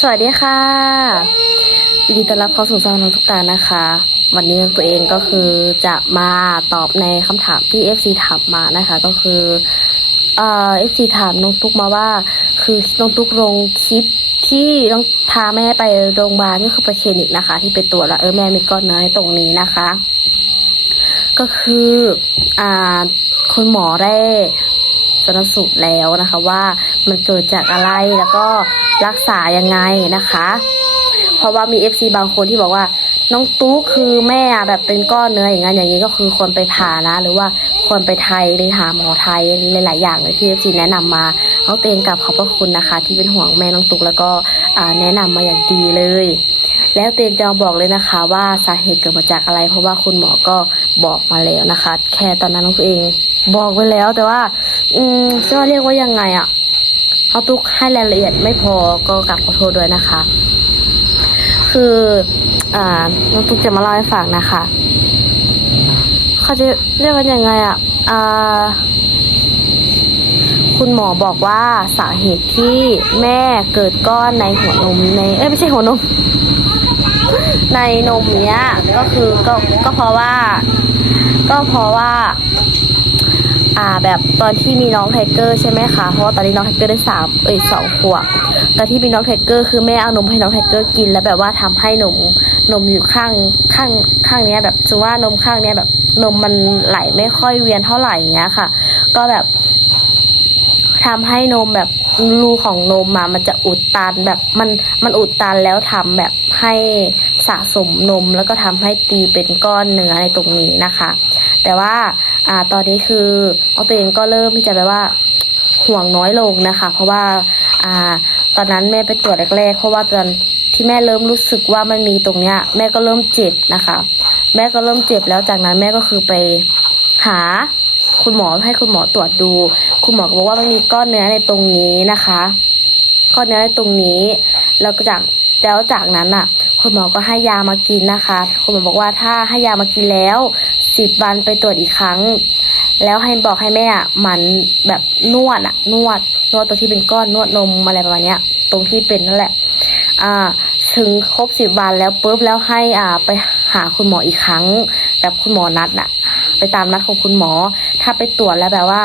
สวัสดีค่ะยินดีต้อนรับเข้าสู่ช่องน้องทุกตานะคะ วันนี้ตัวเองก็คือจะมาตอบในคำถามที่ FC ถามมานะคะ ก็คือเอ่อ FC ถามน้องตุ๊กมาว่า คือน้องตุ๊กลงคลิปที่ต้องพาแม่ไปโรงพยาบาลก็คือไปคลินิกนะคะ ที่ไปตรวจแล้วเออแม่มีก้อนเนื้อตรงนี้นะคะ ก็คืออ่าคุณหมอได้ชนสูตรแล้วนะคะว่ามันเกิดจากอะไรแล้วก็รักษายังไงนะคะ เพราะว่ามี FC บางคนที่บอกว่า น้องตู้คือแม่แบบเป็นก้อนเนื้ออย่างนั้นอย่างนี้ก็คือควรไปผ่านะ หรือว่าควรไปไทยไปหาหมอไทยหลาย ๆ อย่างเลยที่ FC แนะนำมาน้องเตงกับขอบพระคุณนะคะ ที่เป็นห่วงแม่น้องตุ๊กแล้วก็แนะนำมาอย่างดีเลย แล้วเตงจะบอกเลยนะคะ ว่าสาเหตุเกิดมาจากอะไร เพราะว่าคุณหมอก็บอกมาแล้วนะคะ แค่ตอนนั้นน้องตัวเองบอกไว้แล้วแต่ว่า อืมจะเรียกว่ายังไงอะ เขาตุกให้รายละเอียดไม่พอก็กลับขอโทษด้วยนะคะ คืออ่าน้องตุ๊กจะมาเล่าให้ฟังนะคะเขาจะเรียกว่ายังไงอะอ่าคุณหมอบอกว่าสาเหตุที่แม่เกิดก้อนในหัวนมในเอ้ยไม่ใช่หัวนม ในนมเนี้ยก็คือก็ก็เพราะว่า ก็เพราะว่า อ่าแบบตอนที่มีน้องไทเกอร์ใช่ไหมคะ เพราะว่าตอนนี้น้องไทเกอร์ได้สามเอ้ยสองขวบตอนที่มีน้องไทเกอร์คือแม่เอานมให้น้องไทเกอร์กิน แล้วแบบว่าทำให้นมนมอยู่ข้างข้างข้างเนี้ยแบบถือว่านมข้างเนี้ยแบบนมมันไหลไม่ค่อยเวียนเท่าไหร่อย่างเงี้ยค่ะ ก็แบบทำให้นมแบบรูของนมมามันจะอุดตันแบบมันมันอุดตันแล้วทำแบบให้สะสมนมแล้วก็ทำให้ตีเป็นก้อนเนื้อในตรงนี้นะคะ แต่ว่า อ่าตอนนี้คือเอาตัวเองก็เริ่มที่จะแบบว่าห่วงน้อยลงนะคะ เพราะว่าอ่าตอนนั้นแม่ไปตรวจแรกๆเพราะว่าตอนที่แม่เริ่มรู้สึกว่ามันมีตรงเนี้ย แม่ก็เริ่มเจ็บนะคะ แม่ก็เริ่มเจ็บแล้วจากนั้นแม่ก็คือไปหาคุณหมอให้คุณหมอตรวจดู คุณหมอก็บอกว่ามันมีก้อนเนื้อในตรงนี้นะคะก้อนเนื้อในตรงนี้แล้วก็จากแล้วจากนั้นอะ คุณหมอก็ให้ยามากินนะคะ คุณหมอบอกว่าถ้าให้ยามากินแล้ว สิบวันไปตรวจอีกครั้ง แล้วให้บอกให้แม่อะมันแบบนวดอะ นวด นวดตัวที่เป็นก้อนนวดนมอะไรประมาณเนี้ย ตรงที่เป็นนั่นแหละ อ่า ถึงครบสิบวันแล้วปุ๊บแล้วให้อ่าไปหาคุณหมออีกครั้ง แบบคุณหมอนัดน่ะ ไปตามนัดของคุณหมอ ถ้าไปตรวจแล้วแบบว่า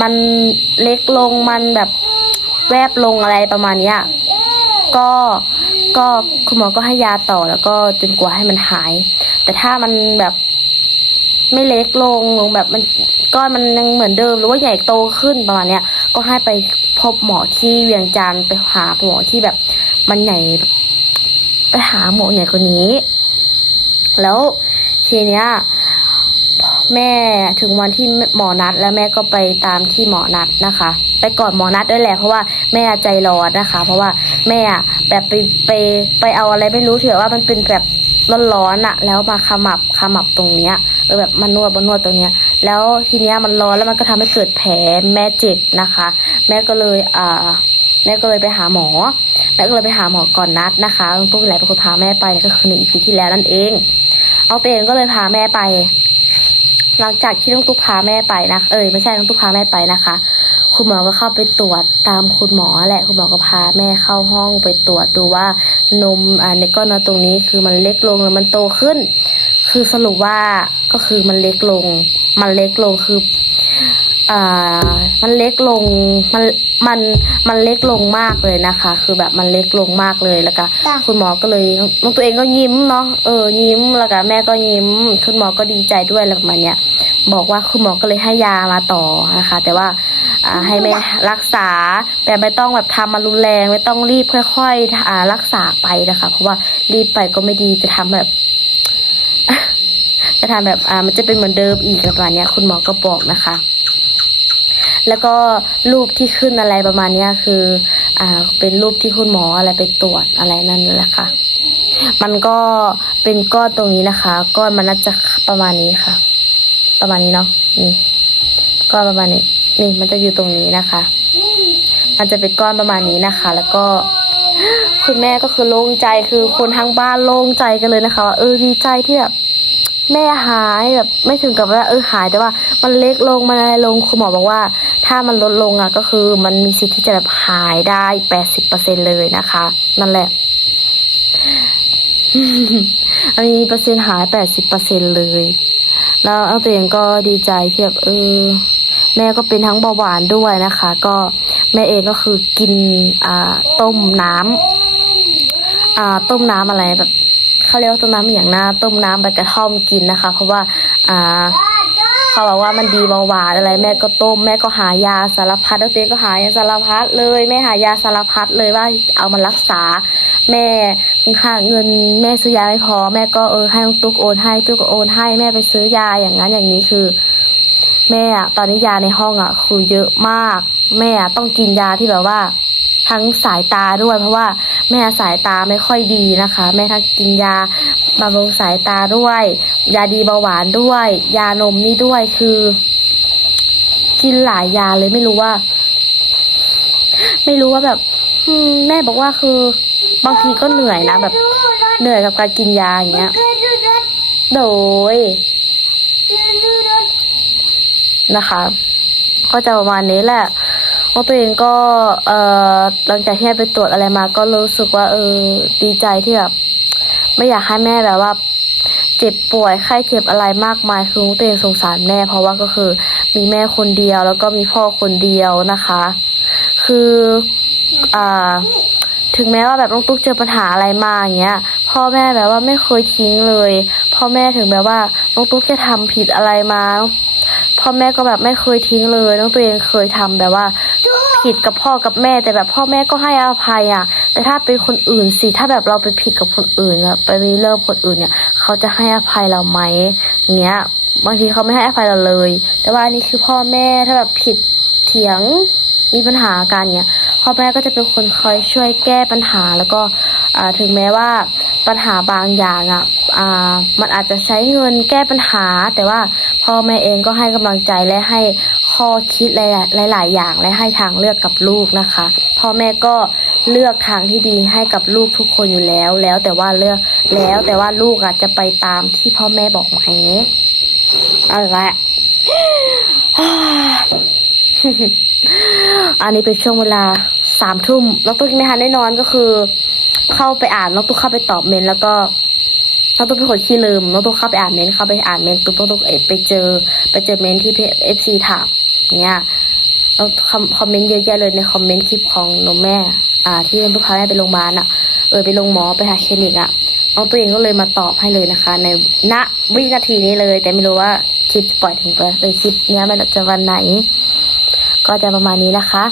มันเล็กลงมันแบบแวบลงอะไรประมาณเนี้ยก็ก็คุณหมอก็ให้ยาต่อแล้วก็จนกว่าให้มันหาย แต่ถ้ามันแบบ ไม่เล็กลงลงแบบมันก้อนมันยังเหมือนเดิมหรือว่าใหญ่โตขึ้นประมาณเนี้ยก็ให้ไปพบหมอที่เวียงจันทร์ไปหาหมอที่แบบ มันใหญ่ไปหาหมอใหญ่กว่านี้ แล้วทีเนี้ยแม่ถึงวันที่หมอนัดแล้วแม่ก็ไปตามที่หมอนัดนะคะ ไปก่อนหมอนัดด้วยแหละเพราะว่าแม่ใจร้อนนะคะ เพราะว่าแม่อะแบบไปไปไปเอาอะไรไม่รู้เถอะว่ามันเป็นแบบ ร้อนๆอะแล้วมาขมับขมับตรงเนี้ยเออแบบมานนวดมานนวดตรงเนี้ย แล้วทีเนี้ยมันร้อนแล้วมันก็ทำให้เกิดแผลแม่เจ็บนะคะ แม่ก็เลยอ่าแม่ก็เลยไปหาหมอ แม่ก็เลยไปหาหมอก่อนนัดนะคะตรงไหนเป็นคนพาแม่ไปก็คือในอีพีที่แล้วนั่นเอง เอาตัวเองก็เลยพาแม่ไป หลังจากที่น้องตุ๊กพาแม่ไปนะ เอ้ยไม่ใช่น้องตุ๊กพาแม่ไปนะคะ คุณหมอก็เข้าไปตรวจตามคุณหมอแหละ คุณหมอก็พาแม่เข้าห้องไปตรวจดูว่านมอ่าในก้อนเนื้อตรงนี้คือมันเล็กลงหรือมันโตขึ้น คือสรุปว่าก็คือมันเล็กลง มันเล็กลงคืออ่ามันเล็กลงมันมันมันเล็กลงมากเลยนะคะ คือแบบมันเล็กลงมากเลยแล้วก็คุณหมอก็เลยน้องตัวเองก็ยิ้มเนาะเออยิ้มแล้วก็แม่ก็ยิ้ม คุณหมอก็ดีใจด้วยอะไรประมาณเนี้ยบอกว่าคุณหมอก็เลยให้ยามาต่อนะคะ แต่ว่าอ่า ให้แม่รักษา แต่ไม่ต้องแบบทำมารุนแรง ไม่ต้องรีบค่อยๆรักษาไปนะคะ เพราะว่ารีบไปก็ไม่ดีจะทำแบบจะทำแบบอ่ามันจะเป็นเหมือนเดิมอีกอะไรประมาณเนี้ยคุณหมอก็บอกนะคะ แล้วก็รูปที่ขึ้นอะไรประมาณเนี้ยคือ อ่า เป็นรูปที่คุณหมออะไรไปตรวจอะไรนั่นแหละค่ะ มันก็เป็นก้อนตรงนี้นะคะ ก้อนมันน่าจะประมาณนี้ค่ะ ประมาณนี้เนาะนี่ก้อนประมาณนี้ นี่มันจะอยู่ตรงนี้นะคะ มันจะเป็นก้อนประมาณนี้นะคะ แล้วก็คุณแม่ก็คือโล่งใจคือคนทั้งบ้านโล่งใจกันเลยนะคะว่าเออดีใจที่แบบแม่หายแบบไม่ถึงกับว่าเออหายแต่ว่า มันเล็กลงมันอะไรลงคุณหมอบอกว่า ถ้ามันลดลงอะก็คือ มันมีสิทธิ์ที่จะแบบหายได้แปดสิบเปอร์เซ็นเลยนะคะ นั่นแหละอันนี้เปอร์เซ็นต์หายแปดสิบเปอร์เซ็นเลย แล้วเอาตัวเองก็ดีใจที่แบบเออ แม่ก็เป็นทั้งเบาหวานด้วยนะคะ ก็แม่เองก็คือกินต้มน้ำต้มน้ำอะไรแบบเขาเรียกว่าต้มน้ำอย่างนะต้มน้ำใบกระท่อมกินนะคะ เพราะว่าเขาบอกว่ามันดีเบาหวานอะไร แม่ก็ต้มแม่ก็หายาสารพัดแล้วเองก็หายาสารพัดเลยแม่หายาสารพัดเลยว่าเอามารักษา แม่ค่าเงินแม่ซื้อยาไม่พอ แม่ก็เออให้ตุ๊กโอนให้ตุ๊กโอนให้แม่ไปซื้อยาอย่างนั้นอย่างนี้คือ แม่อะตอนนี้ยาในห้องอะคือเยอะมาก แม่อะต้องกินยาที่แบบว่า ทั้งสายตาด้วยเพราะว่าแม่สายตาไม่ค่อยดีนะคะ แม่ทั้งกินยาบำรุงสายตาด้วย ยาดีเบาหวานด้วย ยานมนี่ด้วยคือ กินหลายยาเลยไม่รู้ว่า ไม่รู้ว่าแบบแม่บอกว่าคือบางทีก็เหนื่อยนะแบบ เหนื่อยกับการกินยาอย่างเงี้ยโดย นะคะ ก็จะประมาณนี้แหละเพราะตัวเองก็เอ่อหลังจากที่ไปตรวจอะไรมา ก็รู้สึกว่าเออดีใจที่แบบไม่อยากให้แม่แบบว่าเจ็บป่วยไข้เจ็บอะไรมากมายคือตัวเองสงสารแม่เพราะว่าก็คือมีแม่คนเดียว แล้วก็มีพ่อคนเดียวนะคะ คืออ่าถึงแม้ว่าแบบน้องตุ๊กเจอปัญหาอะไรมาอย่างเงี้ย พ่อแม่แบบว่าไม่เคยทิ้งเลย พ่อแม่ถึงแบบว่าน้องตุ๊กจะทำผิดอะไรมา พ่อแม่ก็แบบไม่เคยทิ้งเลยน้องตัวเองเคยทำแบบว่า ผิดกับพ่อกับแม่ แต่แบบพ่อแม่ก็ให้อภัยอะ แต่ถ้าเป็นคนอื่นสิถ้าแบบเราไปผิดกับคนอื่นอะไปมีเลิกคนอื่นเนี่ย เขาจะให้อภัยเราไหมอย่างเงี้ยบางทีเขาไม่ให้อภัยเราเลย แต่ว่าอันนี้คือพ่อแม่ถ้าแบบผิดเถียงมีปัญหากันเนี่ยพ่อแม่ก็จะเป็นคนคอยช่วยแก้ปัญหาแล้วก็ถึงแม้ว่าปัญหาบางอย่างอะอ่ามันอาจจะใช้เงินแก้ปัญหา แต่ว่า พ่อแม่เองก็ให้กำลังใจและให้ข้อคิดหลาย ๆ อย่าง และให้ทางเลือกกับลูกนะคะ พ่อแม่ก็เลือกทางที่ดีให้กับลูกทุกคนอยู่แล้ว แล้วแต่ว่าเลือกแล้วแต่ว่าลูกอาจจะไปตามที่พ่อแม่บอกไหมเอาละอันนี้เป็นช่วงเวลาสามทุ่มน้องตุ๊กไม่ทันได้นอนก็คือ เข้าไปอ่านน้องตุ๊กเข้าไปตอบเมนแล้วก็ น้องตุ๊กเป็นคนขี้ลืมน้องตุ๊กเข้าไปอ่านเมนต์เข้าไปอ่านเมนต์ตุ๊กน้องตุ๊กเอไปเจอ ไปเจอเมนต์ที่เอฟซีถามเนี้ยแล้วคอมคอมเมนต์เยอะแยะเลยในคอมเมนต์คลิปของนมแม่ อ่า ที่น้องตุ๊กพาแม่ไปโรงพยาบาลอะ เออไปลงหมอไปหาคลินิกอะน้องตัวเองก็เลยมาตอบให้เลยนะคะ ในณวินาทีนี้เลย แต่ไม่รู้ว่าคลิปจะปล่อยถึงไปเลยคลิปเนี้ยมันจะวันไหน ก็จะประมาณนี้นะคะ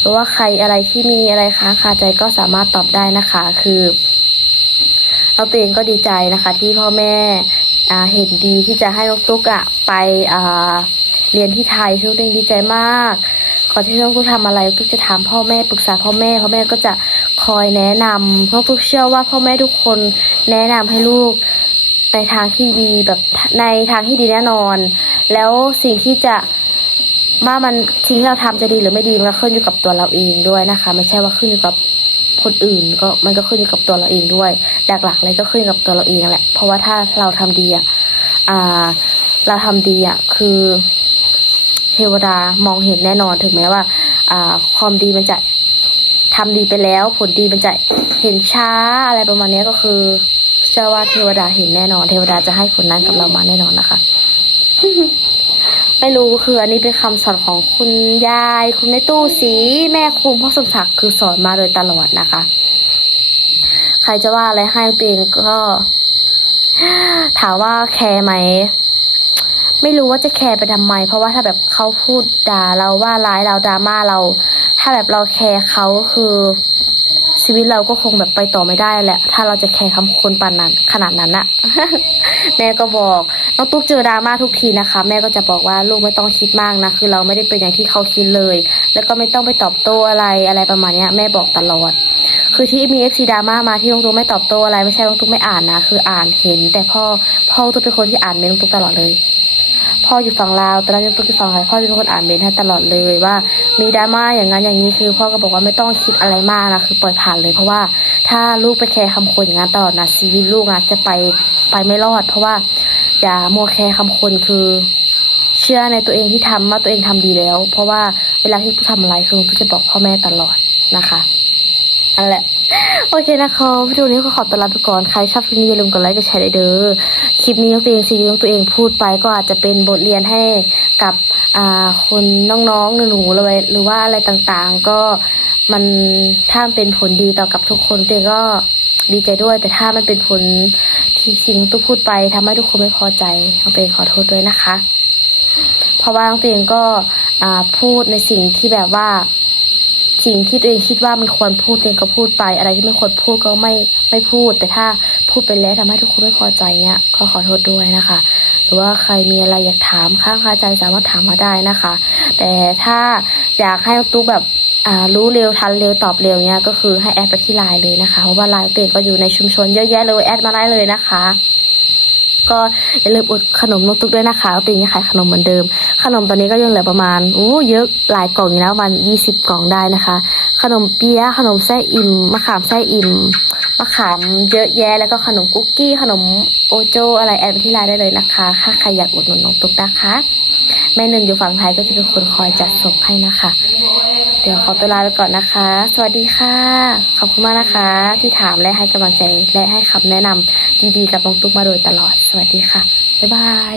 หรือว่าใครอะไรที่มีอะไรค้างคาใจก็สามารถตอบได้นะคะ คือ เราตัวเองก็ดีใจนะคะ ที่พ่อแม่เห็นดีที่จะให้น้องตุ๊กอะไปอ่าเรียนที่ไทยซึ่งตัวเองดีใจมากก่อนที่น้องตุ๊กทำอะไรตุ๊กจะถามพ่อแม่ปรึกษาพ่อแม่พ่อแม่ก็จะคอยแนะนำน้องตุ๊กเชื่อว่าพ่อแม่ทุกคนแนะนำให้ลูกในทางที่ดีแบบในทางที่ดีแน่นอน แล้วสิ่งที่จะว่ามันสิ่งที่เราทำจะดีหรือไม่ดีมันก็ขึ้นอยู่กับตัวเราเองด้วยนะคะ ไม่ใช่ว่าขึ้นอยู่กับ คนอื่นก็มันก็ขึ้นอยู่กับตัวเราเองด้วย หลักๆเลยก็ขึ้นอยู่กับตัวเราเองแหละ เพราะว่าถ้าเราทำดีอะเราทำดีอะคือเทวดามองเห็นแน่นอนถึงแม้ว่าอ่าความดีมันจะทำดีไปแล้ว ผลดีมันจะเห็นช้าอะไรประมาณนี้ก็คือเชื่อว่าเทวดาเห็นแน่นอน เทวดาจะให้ผลนั้นกับเรามาแน่นอนนะคะ ไม่รู้คืออันนี้เป็นคำสอนของคุณยาย คุณแม่ตู้สีแม่คุมพ่อสมศักดิ์คือสอนมาโดยตลอดนะคะ ใครจะว่าอะไรให้ตัวเองก็ ถามว่าแคร์ไหมไม่รู้ว่าจะแคร์ไปทำไม เพราะว่าถ้าแบบเขาพูดด่าเราว่าร้ายเราดราม่าเรา ถ้าแบบเราแคร์เขาคือ ชีวิตเราก็คงแบบไปต่อไม่ได้แหละ ถ้าเราจะแคร์คำคนปานนั้นขนาดนั้นอะแม่ก็บอกน้องตุ๊กเจอดราม่าทุกทีนะคะ แม่ก็จะบอกว่าลูกไม่ต้องคิดมากนะคือเราไม่ได้เป็นอย่างที่เขาคิดเลย แล้วก็ไม่ต้องไปตอบโต้อะไรอะไรประมาณนี้แม่บอกตลอด คือที่มีเอฟซีดราม่ามาที่น้องตุ๊กไม่ตอบโต้อะไรไม่ใช่น้องตุ๊กไม่อ่านนะคืออ่านเห็น แต่พ่อพ่อตุ๊กเป็นคนที่อ่านเมนน้องตุ๊กตลอดเลย พ่ออยู่ฝั่งลาวตอนนั้นยังตุ๊กอยู่ฝั่งไทยพ่อจะเป็นคนอ่านเมนต์ให้ตลอดเลยว่า มีดราม่าอย่างนั้นอย่างนี้คือ พ่อก็บอกว่าไม่ต้องคิดอะไรมากนะคือปล่อยผ่านเลย เพราะว่าถ้าลูกไปแคร์คำคนอย่างนั้นตลอดนะชีวิตลูกอาจะไปไปไม่รอด เพราะว่าอย่ามัวแคร์คำคนคือชีชื่อในตัวเองที่ทำว่าตัวเองทำดีแล้ว เพราะว่าเวลาที่ตุ๊กทำอะไรคือตุ๊กจะบอกพ่อแม่ตลอดนะคะอันแหละ โอเคนะคะวิดีโอนี้ก็ขอตัวลาไปก่อน ใครชอบคลิปนี้อย่าลืมกดไลค์กดแชร์ได้เด้อ คลิปนี้ยกตัวเองสิ่งที่ยกตัวเองพูดไปก็อาจจะเป็นบทเรียนให้กับอ่าคนน้องๆหนูๆหรือว่าหรือว่าอะไรต่างๆ ก็มันถ้าเป็นผลดีต่อกับทุกคนตัวเองก็ดีใจด้วย แต่ถ้ามันเป็นผลที่สิ่งที่ตุ๊กพูดไปทำให้ทุกคนไม่พอใจเอาตัวเองขอโทษด้วยนะคะ เพราะว่าตัวเองก็อ่าพูดในสิ่งที่แบบว่า สิ่งที่ตัวเองคิดว่ามันควรพูดตัวเองก็พูดไป อะไรที่ไม่ควรพูดก็ไม่ไม่พูด แต่ถ้าพูดไปแล้วทำให้ทุกคนไม่พอใจเนี่ยก็ขอโทษด้วยนะคะ หรือว่าใครมีอะไรอยากถามข้างคาใจสามารถถามมาได้นะคะ แต่ถ้าอยากให้ตุ๊กแบบอ่ารู้เร็วทันเร็วตอบเร็วเนี่ยก็คือให้แอดไปที่ไลน์เลยนะคะเพราะว่าไลน์ตัวเองก็อยู่ในชุมชนเยอะแยะเลยแอดมาได้เลยนะคะ ก็อย่าลืมอุดขนมนกตุกด้วยนะคะตัวเองยังขายขนมเหมือนเดิม ขนมตอนนี้ก็ยังเหลือประมาณอู้เยอะหลายกล่องอยู่นะประมาณยี่สิบกล่องได้นะคะ ขนมเปี๊ยะขนมไส้อิ่มมะขามไส้อิ่มมะขามเยอะแยะแล้วก็ขนมคุกกี้ ขนมโอโจอะไรแอดไปที่ไลน์ได้เลยนะคะถ้าใครอยากอุดหนุนน้องตุ๊กนะคะแม่หนึ่งอยู่ฝั่งไทยก็จะเป็นคนคอยจัดส่งให้นะคะ เดี๋ยวขอตัวลาไปก่อนนะคะ สวัสดีค่ะ ขอบคุณมากนะคะ ที่ถามและให้กำลังใจและให้คำแนะนำดีๆ กับน้องตุ๊กมาโดยตลอด สวัสดีค่ะ บ๊ายบาย